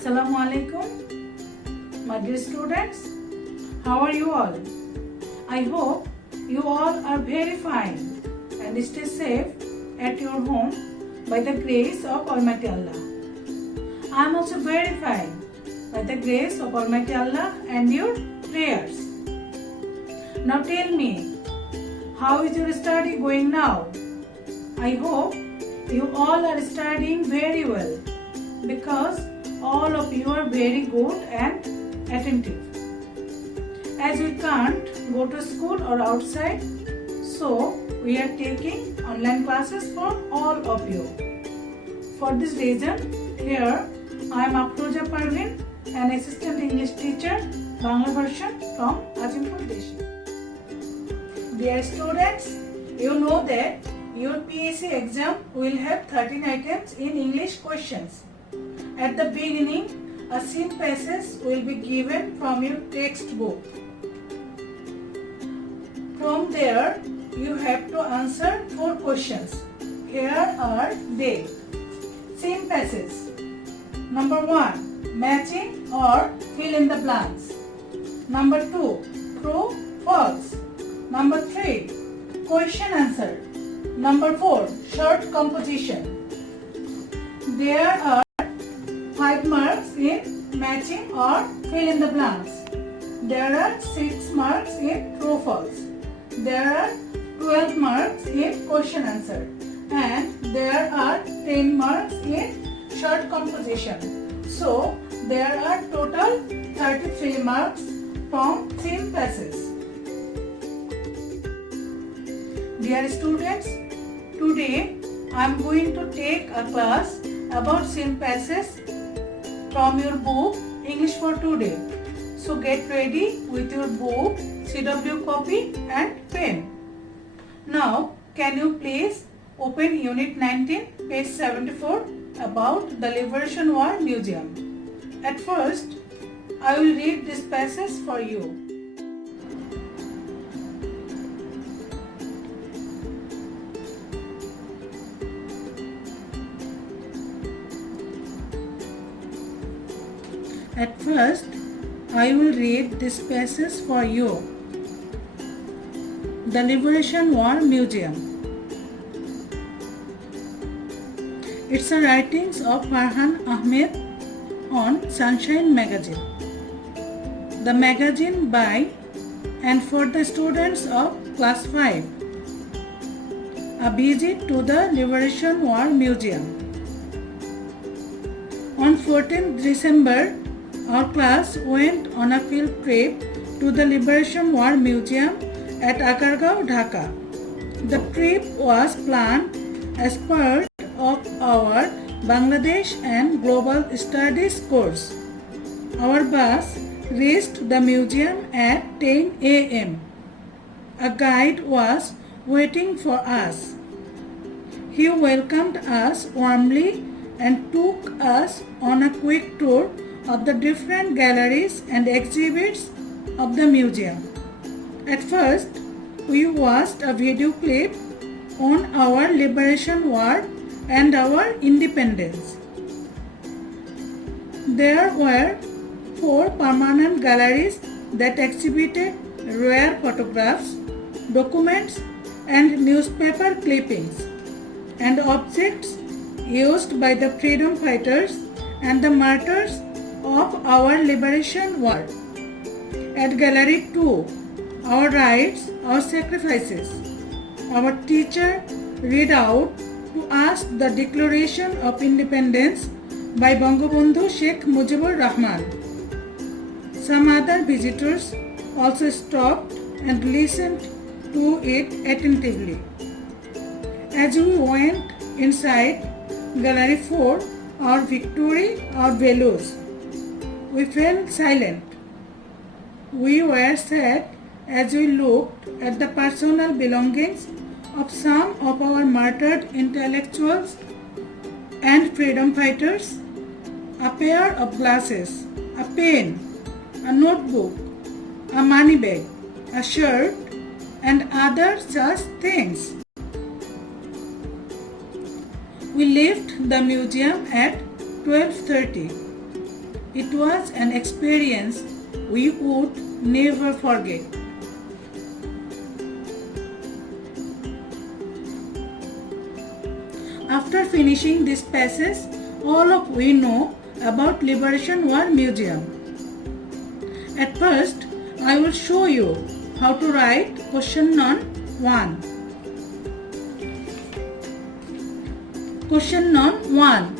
Assalamu alaikum, my dear students. How are you all? I hope you all are very fine and stay safe at your home by the grace of Almighty Allah. I am also very fine by the grace of Almighty Allah and your prayers. Now tell me, how is your study going now? I hope you all are studying very well because all of you are very good and attentive. As we can't go to school or outside, so we are taking online classes for all of you. For this reason, here I am Afroja Parveen, an assistant English teacher, Bangla version from Azimpur Deshi. Dear students, you know that your PSC exam will have 13 items in English questions. At the beginning, a scene passage will be given from your textbook. From there, you have to answer 4 questions. Here are they. Scene passage. Number 1, matching or fill in the blanks. Number 2, true, false. Number 3, question answer. Number 4, short composition. There are 5 marks in matching or fill in the blanks. There are 6 marks in true false. There are 12 marks in question answer. And there are 10 marks in short composition. So there are total 33 marks from scene passage. Dear students, today I am going to take a class about scene passage from your book English for Today. So get ready with your book, CW copy and pen. Now can you please open Unit 19, page 74 about the Liberation War Museum. At first, I will read this passage for you. At first, I will read this passage for you. The Liberation War Museum. It's the writings of Farhan Ahmed on Sunshine Magazine. The magazine by and for the students of class 5. A visit to the Liberation War Museum. On 14th December, our class went on a field trip to the Liberation War Museum at Agargaon, Dhaka. The trip was planned as part of our Bangladesh and Global Studies course. Our bus reached the museum at 10 a.m. A guide was waiting for us. He welcomed us warmly and took us on a quick tour of the different galleries and exhibits of the museum. At first, we watched a video clip on our Liberation War and our independence. There were 4 permanent galleries that exhibited rare photographs, documents, and newspaper clippings, and objects used by the freedom fighters and the martyrs of our Liberation War. At Gallery 2, our rights, our sacrifices, our teacher read out to us the Declaration of Independence by Bangabandhu Sheikh Mujibur Rahman. Some other visitors also stopped and listened to it attentively. As we went inside Gallery 4, our victory, our values, we fell silent. We were sad as we looked at the personal belongings of some of our martyred intellectuals and freedom fighters, a pair of glasses, a pen, a notebook, a money bag, a shirt, and other such things. We left the museum at 12:30. It was an experience we would never forget. After finishing this passage, all of we know about Liberation War Museum. At first, I will show you how to write question on 1. Question on 1.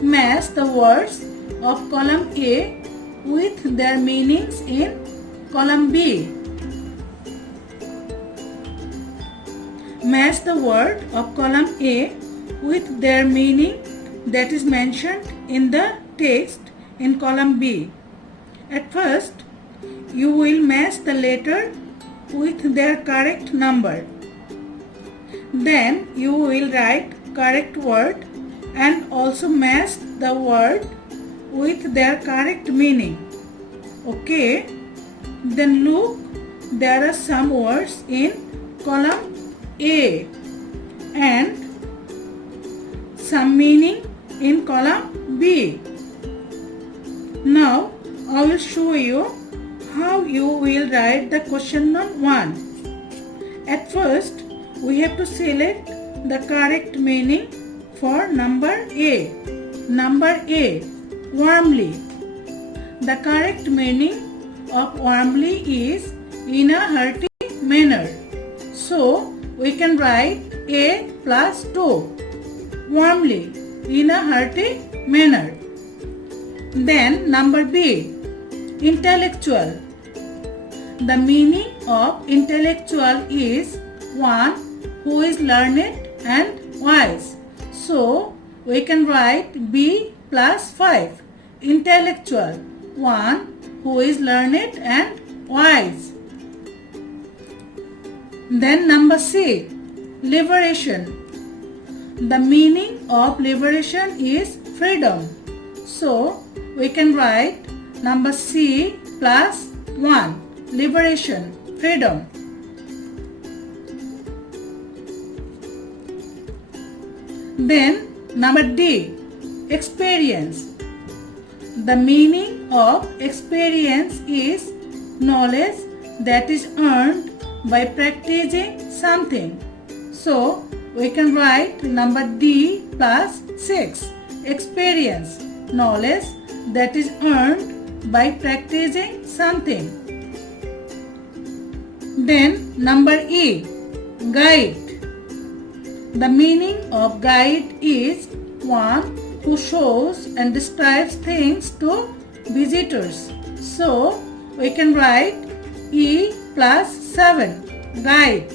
Match the words of column A with their meanings in column B. Match the word of column A with their meaning that is mentioned in the text in column B. At first, you will match the letter with their correct number. Then you will write correct word and also match the word with their correct meaning. Okay, then look, there are some words in column A and some meaning in column B. Now I will show you how you will write the question on 1. At first, we have to select the correct meaning for number A. Number A, warmly. The correct meaning of warmly is in a hearty manner. So, we can write A plus 2. Warmly, in a hearty manner. Then number B, intellectual. The meaning of intellectual is one who is learned and wise. So, we can write B plus 5. Intellectual, one who is learned and wise. Then number C, liberation. The meaning of liberation is freedom. So, we can write number C plus 1. Liberation, freedom. Then number D, experience. The meaning of experience is knowledge that is earned by practicing something. So, we can write number D plus 6. Experience, knowledge that is earned by practicing something. Then number E, guide. The meaning of guide is one who shows and describes things to visitors. So, we can write E plus 7. Guide,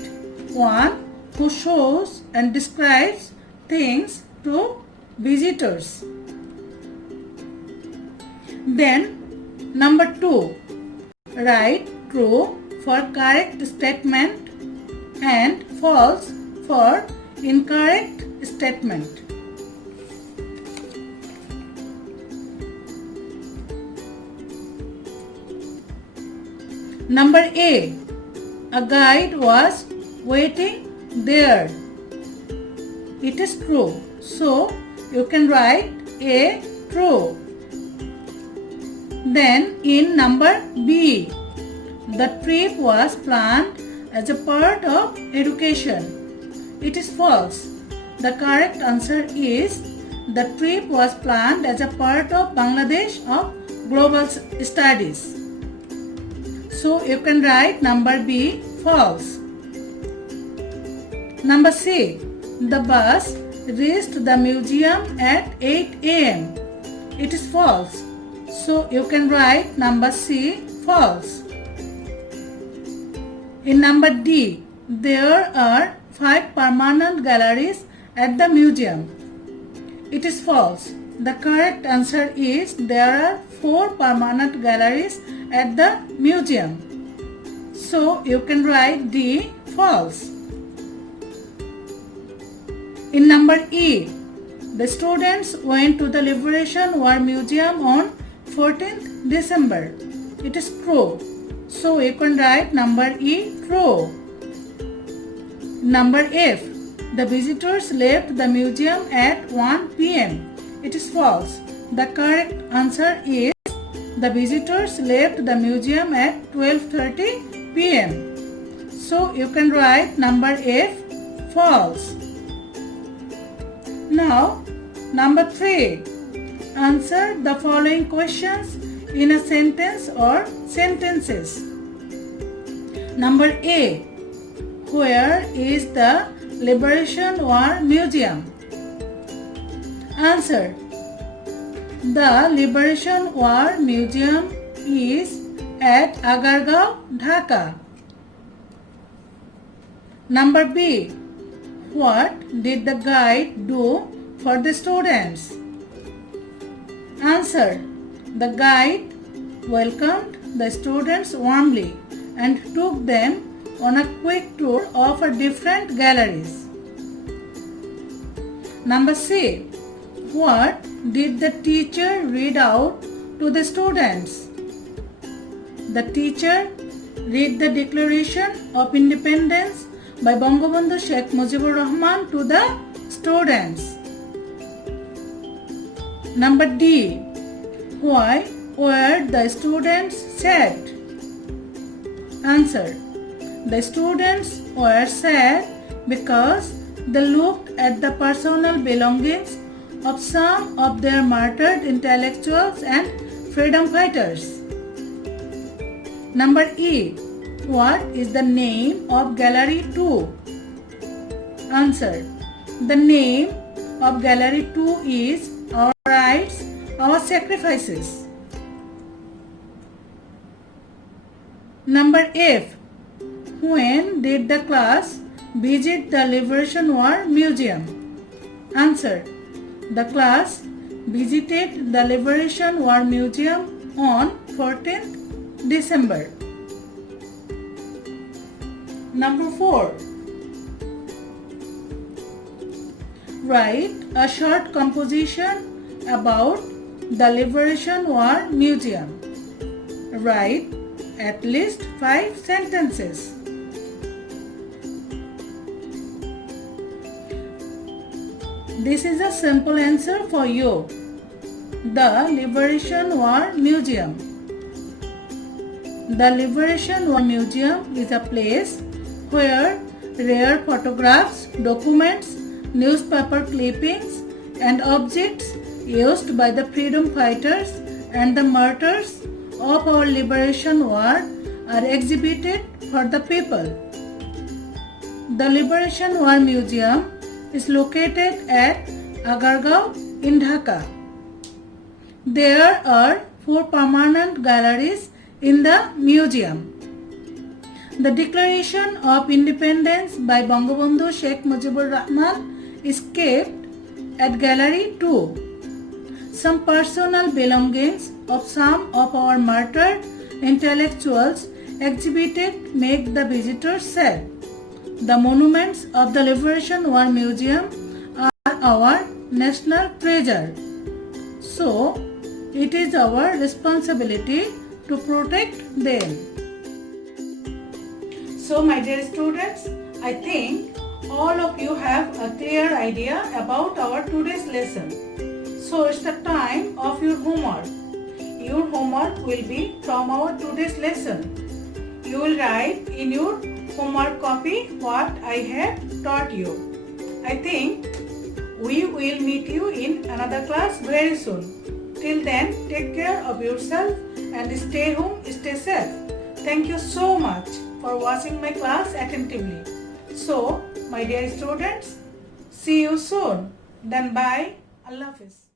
one who shows and describes things to visitors. Then number 2, write true for correct statement and false for incorrect statement. Number A, a guide was waiting there. It is true. So, you can write A, true. Then in number B, the trip was planned as a part of education. It is false. The correct answer is the trip was planned as a part of Bangladesh of Global Studies. So you can write number B, false. Number C, the bus reached the museum at 8 a.m. It is false. So you can write number C, false. In number D, there are 5 permanent galleries at the museum. It is false. The correct answer is there are 4 permanent galleries at the museum. So you can write D, false. In number E, the students went to the Liberation War Museum on 14th December. It is true. So you can write number E, true. Number F, the visitors left the museum at 1 p.m. It is false. The correct answer is the visitors left the museum at 12:30 p.m. So you can write number F, false. Now, number 3. Answer the following questions in a sentence or sentences. Number A. Where is the Liberation War Museum? Answer. The Liberation War Museum is at Agargaon, Dhaka. Number B. What did the guide do for the students? Answer. The guide welcomed the students warmly and took them on a quick tour of different galleries. Number C. What did the teacher read out to the students? The teacher read the Declaration of Independence by Bangabandhu Sheikh Mujibur Rahman to the students. Number D. Why were the students sad? Answer. The students were sad because they looked at the personal belongings of some of their martyred intellectuals and freedom fighters. Number E. What is the name of Gallery 2? Answer. The name of Gallery 2 is Our Rights, Our Sacrifices. Number F. When did the class visit the Liberation War Museum? Answer. The class visited the Liberation War Museum on 14th December. Number 4. Write a short composition about the Liberation War Museum. Write at least 5 sentences. This is a simple answer for you. The Liberation War Museum. The Liberation War Museum is a place where rare photographs, documents, newspaper clippings, and objects used by the freedom fighters and the martyrs of our liberation war are exhibited for the people. The Liberation War Museum is located at Agargaon in Dhaka. There are 4 permanent galleries in the museum. The Declaration of Independence by Bangabandhu Sheikh Mujibur Rahman is kept at Gallery 2. Some personal belongings of some of our martyred intellectuals exhibited make the visitors sad. The monuments of the Liberation War Museum are our national treasure. So, it is our responsibility to protect them. So, my dear students, I think all of you have a clear idea about our today's lesson. So, it's the time of your homework. Your homework will be from our today's lesson. You will write in your homework copy what I have taught you. I think we will meet you in another class very soon. Till then, take care of yourself and stay home, stay safe. Thank you so much for watching my class attentively. So, my dear students, see you soon. Then bye. Allah Hafiz.